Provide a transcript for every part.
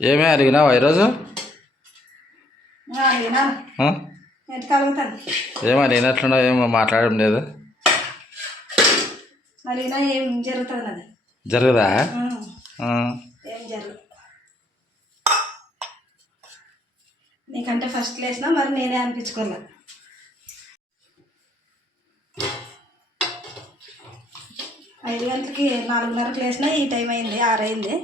ఏమే అడిగినావా ఈరోజు? ఏమో అడిగినట్లున్నావు, ఏమో మాట్లాడడం లేదు. జరగదా? ఏం జరగదు. నీకంటే ఫస్ట్ లేసినా మరి నేనే అనిపించుకోలే. 5 గంటలకి 4:30కి లేసినా ఈ టైం అయింది, 6 అయింది.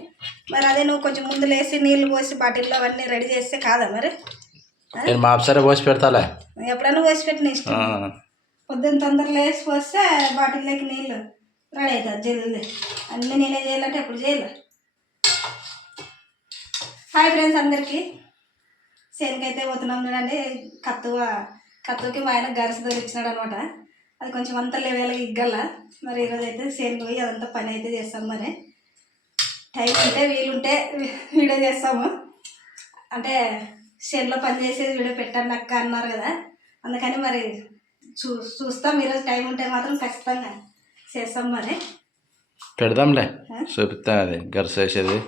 మరి అదే నువ్వు కొంచెం ముందు లేసి నీళ్ళు పోసి బాటిల్లో అవన్నీ రెడీ చేస్తే కాదా మరి? నేను మాపసరే పోసి పెడతాలే, ఎప్పుడైనా పోసి పెట్టిన ఇష్టం. పొద్దున్న తొందరగా లేసి పోస్తే బాటిల్లోకి నీళ్ళు రెడీ అవుతుంది జల్దీ. అన్నీ నేనే చేయాలంటే ఎప్పుడు చేయాలి. హాయ్ ఫ్రెండ్స్ అందరికీ. సేనుకైతే పోతున్నాం చూడండి. కత్తుకి మా ఆయన గరిసె ఇచ్చినాడు అనమాట. అది కొంచెం అంత లెవెల్గా ఇగ్గల. మరి ఈరోజు అయితే సేనుకు పోయి అదంతా పని అయితే చేస్తాం. మరి టైం ఉంటే వీలుంటే వీడియో చేస్తాము. అంటే చేనులో పని చేసేది వీడియో పెట్టండి అక్క అన్నారు కదా, అందుకని మరి చూస్తాం. ఈరోజు టైం ఉంటే మాత్రం ఖచ్చితంగా చేస్తాం. మరి పెడదాంలే, చూపిస్తా. అది గరిసె వేసేది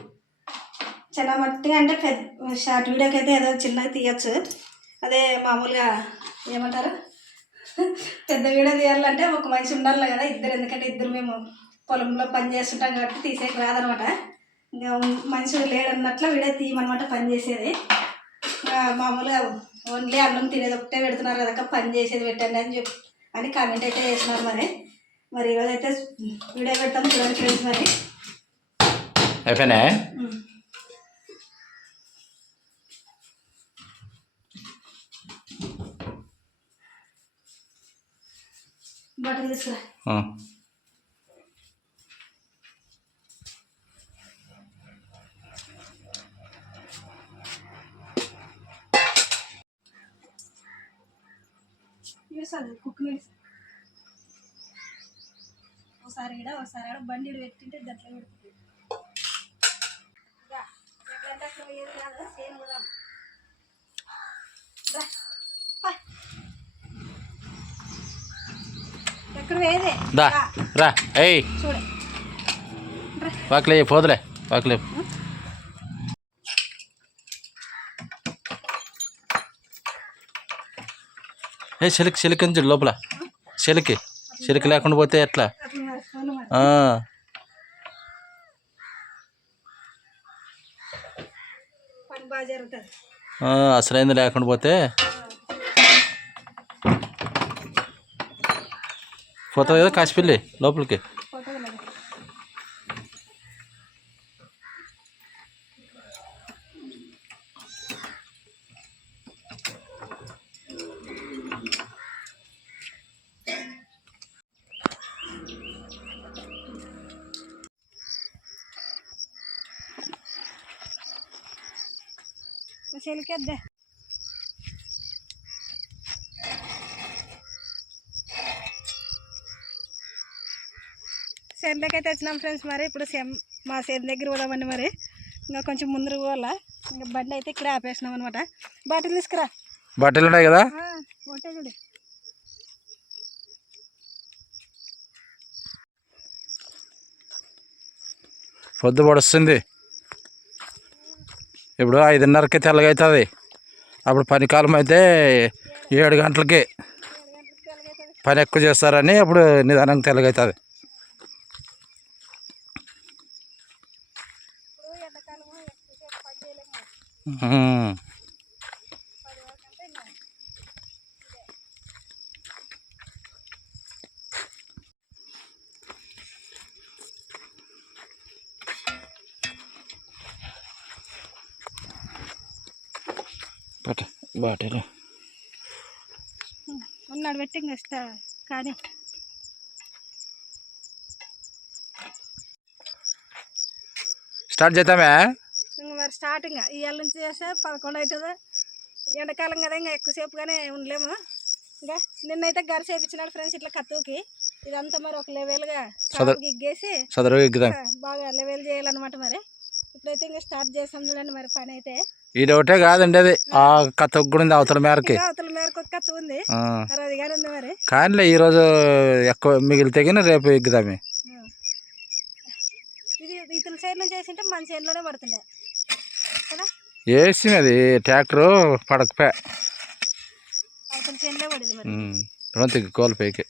చిన్న మట్టి అంటే పెద్ద షార్ట్ వీడియోకి అయితే ఏదో చిన్నగా తీయచ్చు. అదే మామూలుగా ఏమంటారు, పెద్ద వీడియో తీయాలంటే ఒక మనిషి ఉండాలి కదా, ఇద్దరు. ఎందుకంటే ఇద్దరు మేము పొలంలో పని చేస్తుంటాం కాబట్టి తీసేకి రాదనమాట. ఇంకా మనిషి లేడన్నట్లు వీడియో తీయమనమాట పని చేసేది. మామూలుగా ఓన్లీ అన్నం తినేది ఒకటే పెడుతున్నారు కదా, పని చేసేది పెట్టండి అని కామెంట్ అయితే చేస్తున్నారు. మరి ఈరోజు అయితే వీడియో పెడతాం చూడండి ఫ్రెండ్స్. మరి అయిపోయినా బట్టలు తీసుకురా. కుక్ ఒకసారి ఇక్కడ ఒకసారి ఆడ బండి పెట్టింటే దట్లో పెడుతుంది. ఎక్కడంటే అక్కడ ఏది కాదు, సేమ్ కూడా ఎక్కడ వేదే రా. ఏయ్ చూడ వాకిలే పోదులే, వాకిలే. ఏ చెలికి అని చూడు లోపల. చెలికి లేకుండా పోతే ఎట్లా? అసలైంది లేకుండా పోతే పోతావు కదా కాసిపిల్లి లోపలికి. చెలికేద్దే. సేన్లోకైతే వచ్చినాం ఫ్రెండ్స్. మరి ఇప్పుడు మా సేన్ దగ్గర పోదామండి. మరి ఇంకా కొంచెం ముందరకు పోవాలా. ఇంకా బండి అయితే ఇక్కడ ఆపేసినాం అనమాట. బాటిల్ తీసుకురా. బాటిల్ ఉన్నాయి కదా, ఒకటే చూడు. పొద్దు పడుస్తుంది. ఇప్పుడు 5:30కి తెల్లగవుతుంది. అప్పుడు పనికాలం అయితే 7 గంటలకి పని ఎక్కువ చేస్తారని అప్పుడు నిదానంగా తెల్లగవుతుంది. బాటిల్ ఉన్నాడు పెట్టి ఇంకా కానీ స్టార్ట్ చేద్దామే. మరి స్టార్టింగ్ ఇవాళ నుంచి చేస్తే 11 అవుతుంది. ఎండాకాలం కదా, ఇంకా ఎక్కువసేపుగానే ఉండలేము. ఇంకా నిన్నైతే గరిసె వేయించినాడు ఫ్రెండ్స్ ఇట్లా కత్తుకి. ఇదంతా మరి ఒక లెవెల్గా గిగ్గేసి బాగా లెవెల్ చేయాలన్నమాట. మరి ఇప్పుడైతే ఇంకా స్టార్ట్ చేస్తాం చూడండి. మరి పని అయితే ఇది ఒకటే కాదండి, అది ఆ కత్తుకు కూడా ఉంది. అవతల మేరకు ఒక కత్తు ఉంది, అది కానీ ఉంది. మరి కానీ ఈరోజు ఎక్కువ మిగిలితే కానీ రేపు ఎగ్గుదామే. ఇది ఇతల సైడ్ నుంచి వేసింటే మన సైడ్లోనే పడుతుండే. వేసింది అది ట్రాక్టరు పడకపోయా రెండు కోల్పోయికి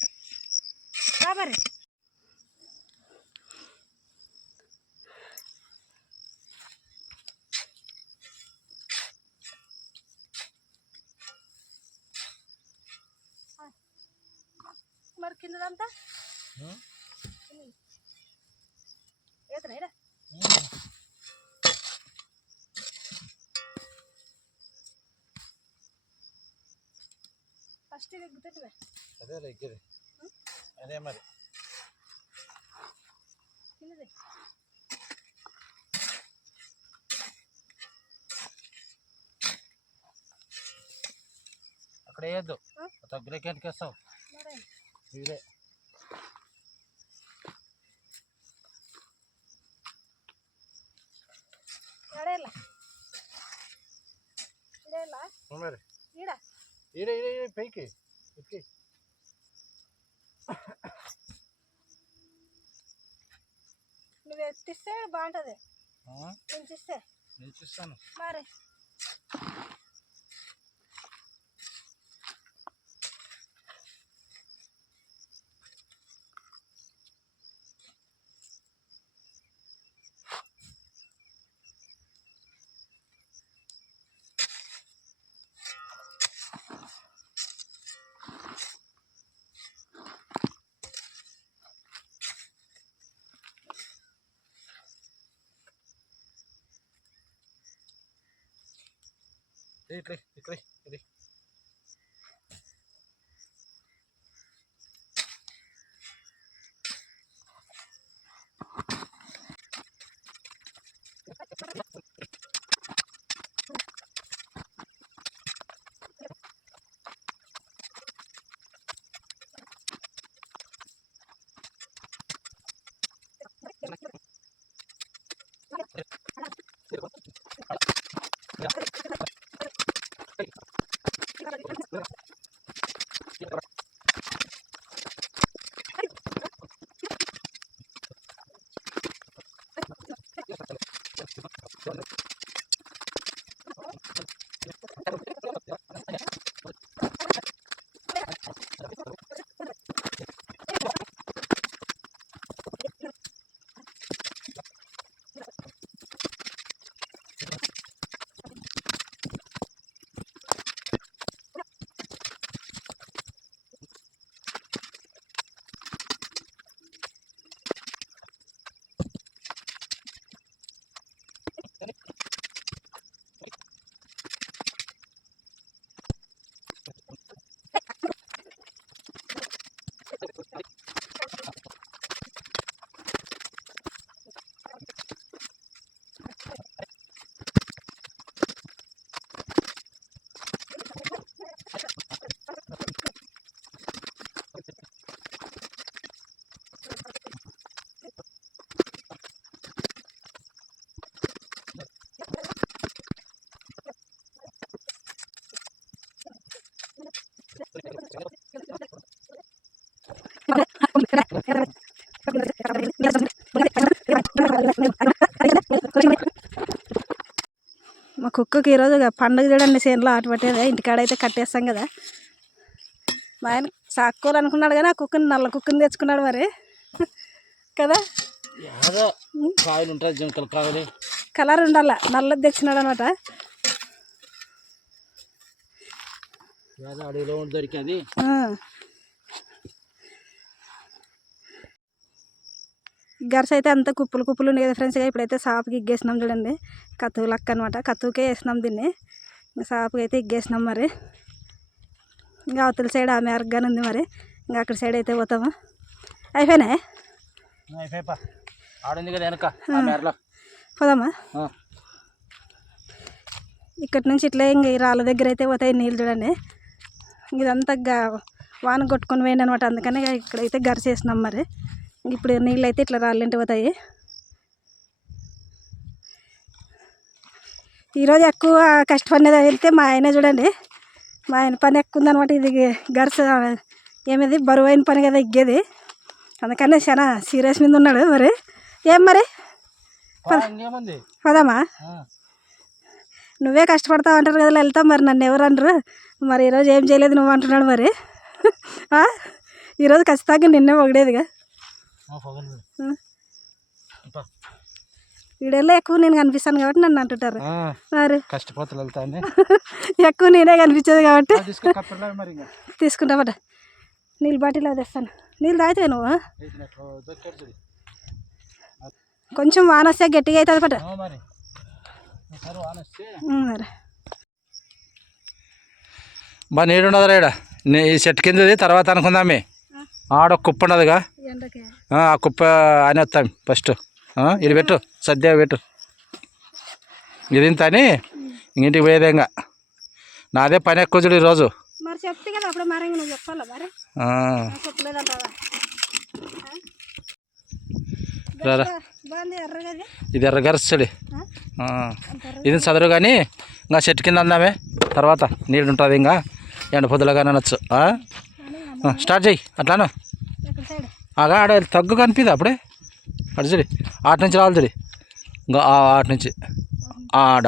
మరి కిందదంతా ఫస్ట్ ఇది గుర్తువే అదే ఎగ్గేది అదే మరి కిందది అక్కడ వేయద్దు తగ్గులేకి ఎందుకు వేస్తావు ఇదే మరి ఈడ పైకి ఎక్కి నువ్వు ఎత్తిస్తే బాగుంటుంది పెంచిస్తే నేను చూస్తాను మరి ఇట్లా ఇక్కడ ఇది మా కుక్కకి ఈరోజు పండుగ చూడండి చేనులో ఆట పట్టేది ఇంటికాడైతే కట్టేస్తాం కదా మా ఆయన సాక్కోవాలనుకున్నాడు కానీ ఆ కుక్కని నల్ల కుక్కని తెచ్చుకున్నాడు మరి కదా కాయలు ఉంటుంది జంకలు కావాలి కలర్ ఉండాల నల్లది తెచ్చినాడు అనమాట అడవిలో దొరికేది గర్స్ అయితే అంతా కుప్పలు కుప్పలు ఉంది కదా ఫ్రెండ్స్గా ఇప్పుడైతే సాపుకి ఇగ్గేసినాం చూడండి కత్తువు లక్క అనమాట కత్తువుకే వేసినాం దీన్ని సాపుకి అయితే ఇగ్గేసినాం మరి ఇంకా అవతల సైడ్ ఆమె అరగ్గానే ఉంది మరి ఇంకా అక్కడ సైడ్ అయితే పోతాము అయిపోయినాయి పోదామా ఇక్కడ నుంచి ఇట్లా ఇంక ఈ రాళ్ళ దగ్గర అయితే పోతాయి నీళ్ళు చూడండి ఇదంతా వాన కొట్టుకొని పోయింది అనమాట అందుకని ఇక్కడైతే గరిసేసినాం మరి ఇప్పుడు నీళ్ళు అయితే ఇట్లా రాళ్ళంటి పోతాయి ఈరోజు ఎక్కువ కష్టపడినది అయితే మా ఆయనే చూడండి మా ఆయన పని ఎక్కువ ఉందనమాట ఇది గరిస ఏమిది బరువైన పని కదా ఇగ్గేది అందుకనే చాలా సీరియస్ మీద ఉన్నాడు మరి ఏం మరి పదామా నువ్వే కష్టపడతావు అంటారు కదా లలిత, మరి నన్ను ఎవరు అనరు. మరి ఈరోజు ఏం చేయలేదు నువ్వు అంటున్నాడు మరి. ఈరోజు ఖచ్చితంగా నిన్నే పొగిడేదిగా. వీడియోలో ఎక్కువ నేను కనిపిస్తాను కాబట్టి నన్ను అంటుంటారు. మరి కష్టపోతా ఎక్కువ నేనే కనిపించేది కాబట్టి తీసుకుంటామట. నీళ్ళు బాటిల్ తెస్తాను. నీళ్ళు తాగితే నువ్వు కొంచెం వాన వస్తే గట్టిగా అవుతుంది పట. మరి బాగా నీడు ఉండదురా ఇక్కడ ఈ చెట్టు కిందది తర్వాత అనుకుందామే. ఆడ కుప్ప ఉండదుగా, ఎండకి ఆ కుప్ప అని వస్తాం ఫస్ట్. ఇది పెట్టు, సద్య పెట్టు, ఇది ఇంత అని ఇంటికి పోయేదే. ఇంకా నాదే పని ఎక్కువ చూడు ఈరోజు. మరి చెప్తే కదా అప్పుడు మరి నువ్వు చెప్పాలా మరి చెప్పలేదంటావా? బాగుంది ఎర్రగా. ఇది ఎర్రగరచడి, ఇది చదురు కానీ ఇంకా చెట్టు కింద అందామే. తర్వాత నీళ్ళు ఉంటుంది, ఇంకా ఎండ పొద్దులుగానే అనొచ్చు. స్టార్ట్ చెయ్యి అట్లాను. ఆడ తగ్గు కనిపిది అప్పుడే. అటు చూడి, ఆట నుంచి రావాలి చూడి, ఇంకా ఆట నుంచి ఆడ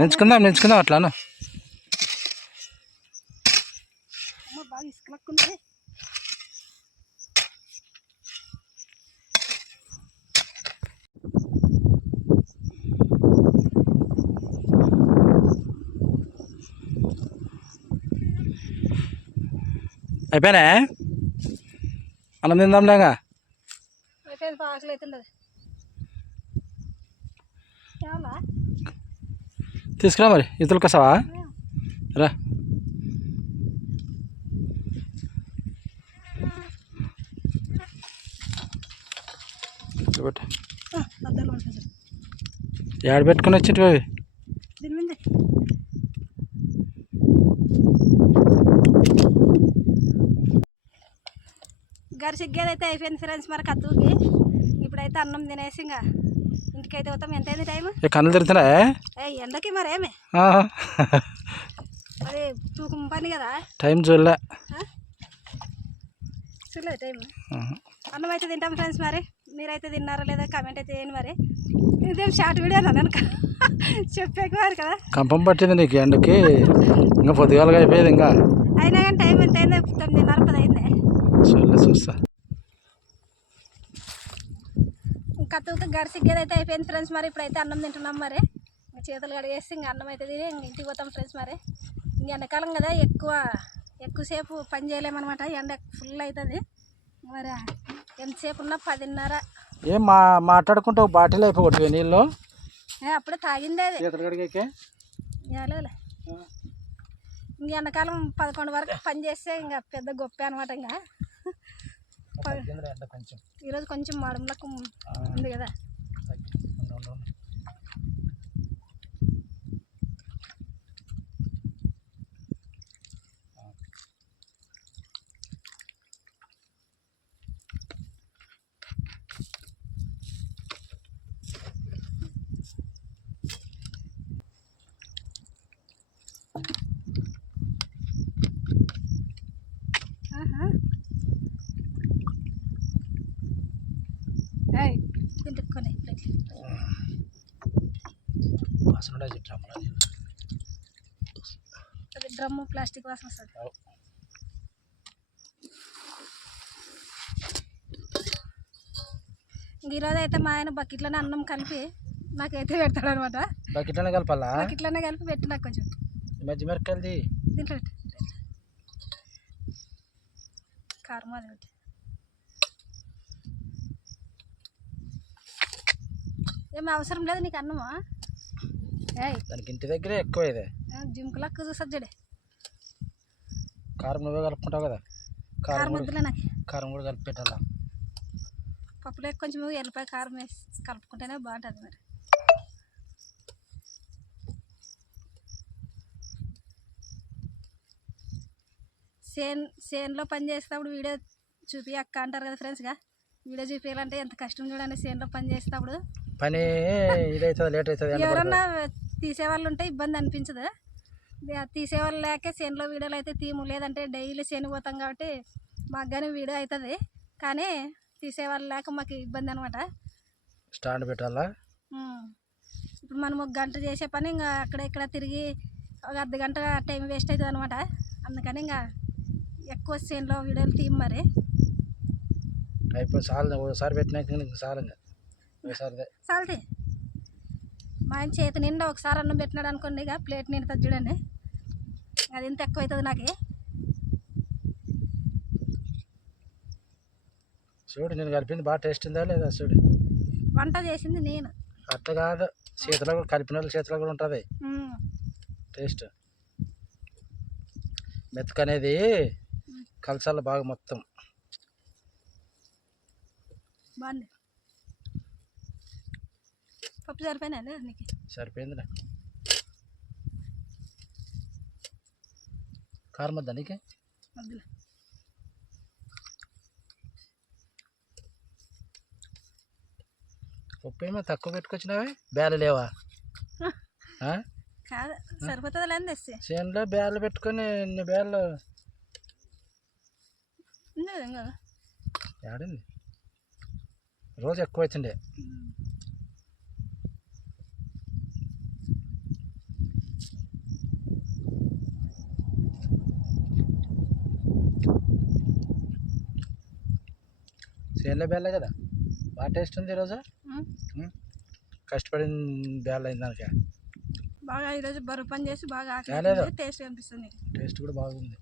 నించుకుందాం అట్లాను. అయిపోయినా అన్నం తిందాంలేగా. ఆకలి అవుతుండదు. తీసుకురా మరి, ఇతరులు కసావా రా. ఏడ పెట్టుకుని వచ్చేటివి అవి. గరి సిగ్గేదైతే అయిపోయింది ఫ్రెండ్స్ మరి కత్తుకి. ఇప్పుడైతే అన్నం తినేసి ఇంకా ఇంటికైతే పోతాం. ఎంత అయింది టైం? కన్నులు తిరుగుతున్నా ఎండకి మరి ఏమి అది తూకం పని కదా. టైం చూడలే టైం. అన్నం అయితే తింటాం ఫ్రెండ్స్. మరి మీరైతే తిన్నారా లేదా కామెంట్ అయితే చేయండి. మరి ఇదేం షార్ట్ వీడియో నేను చెప్పేవారు కదా. కంపం పట్టింది నీకు ఎండకి, ఇంకా పొద్దుగాలుగా అయిపోయేది. ఇంకా అయినా కానీ టైం ఎంత అయింది? 9:30 10 అయింది. చూస్తా. కత్తుకి గడిసిగ్గేదైతే అయిపోయింది ఫ్రెండ్స్. మరి ఇప్పుడైతే అన్నం తింటున్నాం. మరి చేతులు కడిగేసి ఇంక అన్నం అయితే తిని ఇంటికి పోతాం ఫ్రెండ్స్. మరి ఇంక ఎండాకాలం కదా, ఎక్కువసేపు పని చేయలేమన్నమాట. ఎండ ఫుల్ అవుతుంది. మరి ఎంతసేపు ఉన్నా 10:30. ఏం మాట్లాడుకుంటూ బాటిల్ అయిపోగొట్టివే నీళ్ళు. అప్పుడే తాగిందే అది. చేతులు కడిగాకే ఇంక ఎండాకాలం 11 వరకు పని చేస్తే ఇంకా పెద్ద గొప్ప అనమాట. ఇంకా ఈరోజు కొంచెం మాడంలకు ఉంది కదా. అది డ్రమ్ము ప్లాస్టిక్ వాసన వస్తుంది. ఈరోజు అయితే మా ఆయన బకెట్లోనే అన్నం కలిపి నాకైతే పెడతాడు అనమాట. బకెట్లోనే కలపాలా? బకెట్లోనే కలిపి పెట్టి నాకు కొంచెం మధ్య మిరపకాయలది దీంట్లో పెట్టి కారం అది పెట్టి. ఏమి అవసరం లేదు నీకు అన్నమా? దానికి ఇంటి దగ్గరే ఎక్కువ ఇది. జింకులక్క చూసొచ్చడే. కారం నువ్వే కలుపుకుంటావు కదా. కారం వద్దులే నాకు. కారం కూడా కలిపి పెట్టాలా? పప్పులో కొంచెం ఎల్లిపాయ కారం వేసి కలుపుకుంటేనే బాగుంటుంది. మరి చేనులో పని చేసేటప్పుడు వీడియో చూపి అక్క అంటారు కదా ఫ్రెండ్స్గా. వీడియో చూపించాలంటే ఎంత కష్టం చూడండి. చేనులో పని చేసేటప్పుడు పని ఇదవుతుంది, లేట్ అవుతుంది. ఎవరన్నా తీసేవాళ్ళు ఉంటే ఇబ్బంది అనిపించదు. తీసేవాళ్ళు లేక చేనులో వీడియోలు అయితే తీము. లేదంటే డైలీ చేను పోతాం కాబట్టి మాకు కానీ వీడియో అవుతుంది. కానీ తీసేవాళ్ళు లేక మాకు ఇబ్బంది అనమాట. స్టాండ్ పెట్టాలా? ఇప్పుడు మనం ఒక గంట చేసే పని ఇంకా అక్కడ ఇక్కడ తిరిగి ఒక అర్ధ గంట టైం వేస్ట్ అవుతుంది అనమాట. అందుకని ఇంకా ఎక్కువ చేనులో వీడియోలు తీయం మరి. అయిపోయి చాలు, ఒకసారి పెట్టినాక చాలు ఇంకా ఒకసారి చాలది. మా ఆయన చేతి నిండా ఒకసారి అన్నం పెట్టినాడు అనుకోండి, ఇక ప్లేట్ నిండుతుంది చూడండి. అది ఇంత ఎక్కువ అవుతుంది నాకు. చూడు నేను కలిపింది బాగా టేస్ట్ ఉందా లేదా చూడు. వంట చేసింది నేను. అట్లా కాదు, చేతిలో కూడా కలిపిన వాళ్ళ చేతిలో కూడా ఉంటుంది టేస్ట్. మెతుకు అనేది కలసాల బాగా మొత్తం. బాగుంది. పప్పు సరిపోయినా నీకు? సరిపోయిందిలే. కారం వద్దా నీకే? వద్దులే. ఉప్పు ఏమో తక్కువ పెట్టుకొచ్చినావే, బేల లేవా? కాదు, సరిపోతుంది లేదు తెస్తే. చేనులో బేలు పెట్టుకొని ఇన్ని బేళ్ళు కదా ఏడింది. రోజు ఎక్కువ వచ్చిండే. చేనులో బేళ్ళే కదా, బాగా టేస్ట్ ఉంది ఈరోజు. కష్టపడిన బేళ్ళ అయింది దానికి. బాగా ఈరోజు బరువు పని చేసి బాగా టేస్ట్ అనిపిస్తుంది. టేస్ట్ కూడా బాగుంది.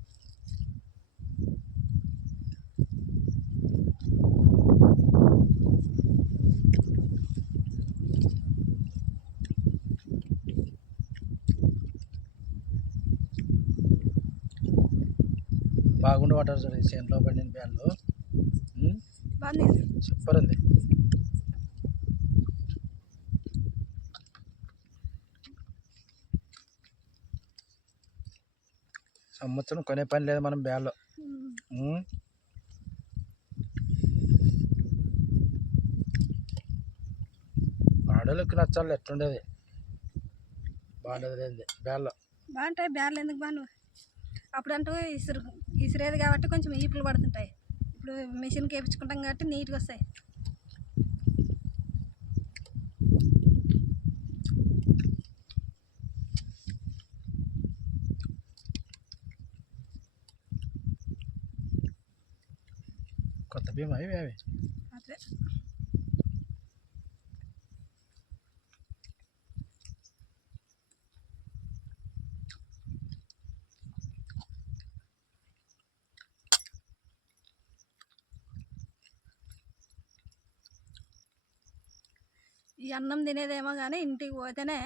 బాగుండి వాటర్ చూడండి, చేనులో పండిన బేళ్ళు బాగుంది, సూపర్ ఉంది. సంవత్సరం కొనే పని లేదు మనం బేళ్ళు. ఆడోళ్ళకి నచ్చాలి, ఎట్లుండేది బాగుండేది లేదు బేళ్ళు. బాగుంటాయి బేర్లు. ఎందుకు బాను? అప్పుడంటూ ఇసిరేది కాబట్టి కొంచెం ఈపులు పడుతుంటాయి. ఇప్పుడు మిషన్కి వేయించుకుంటాం కాబట్టి నీట్గా వస్తాయి. కొత్త బియ్యం అవి అవి అదే ఈ అన్నం తినేదేమో కానీ ఇంటికి పోతేనే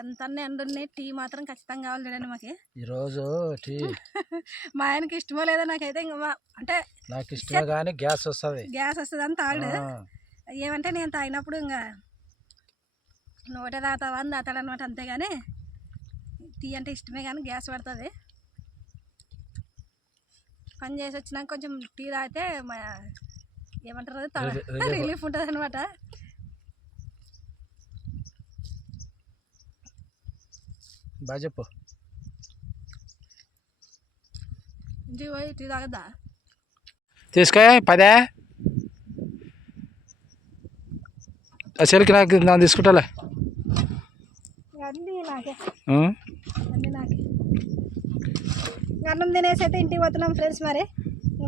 ఎంత ఎండున్నాయి. టీ మాత్రం ఖచ్చితంగా కావాలి చూడండి మాకు ఈరోజు. టీ మా ఆయనకి ఇష్టమో లేదో నాకైతే ఇంకా అంటే నాకు ఇష్టమే కానీ గ్యాస్ వస్తుంది అని తాగడు. ఏమంటే నేను తాగినప్పుడు ఇంకా నోటే తాగుతావా అని తాతాడు అనమాట. అంతేగాని టీ అంటే ఇష్టమే కానీ గ్యాస్ పడుతుంది. పని చేసి వచ్చినాక కొంచెం టీ తాగితే ఏమంటారు రిలీఫ్ ఉంటుంది అనమాట. బాగా చెప్పు. ఇంటికి పోయి టీ తాగద్దా? తీసుకో 10 అసలుకి నాకు తీసుకుంటాలే. అన్నీ నాకే అన్నం తినేసి అయితే ఇంటికి పోతున్నాం ఫ్రెండ్స్.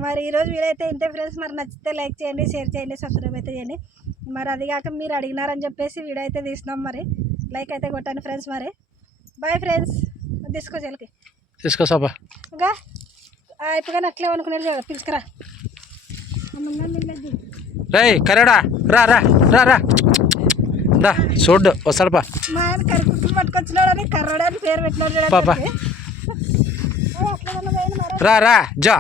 మరి ఈరోజు వీలైతే ఇంతే ఫ్రెండ్స్. మరి నచ్చితే లైక్ చేయండి, షేర్ చేయండి, సబ్స్క్రైబ్ అయితే చేయండి. మరి అది కాక మీరు అడిగినారని చెప్పేసి వీడియో అయితే తీసినాం. మరి లైక్ అయితే కొట్టండి ఫ్రెండ్స్. మరి బాయ్ ఫ్రెండ్స్. తీసుకో చెల్లికి తీసుకో సభ ఇంకా అయిపోగానే అట్లే అనుకునేది కదా. పిలుచుకురా రే కరేడా రా రా రా రా రా చూడు వస్తాడుపా. మా ఆయన కరికుట్లు పట్టుకొచ్చినాడని కర్రోడని పేరు పెట్టినాడు. రా రా జా.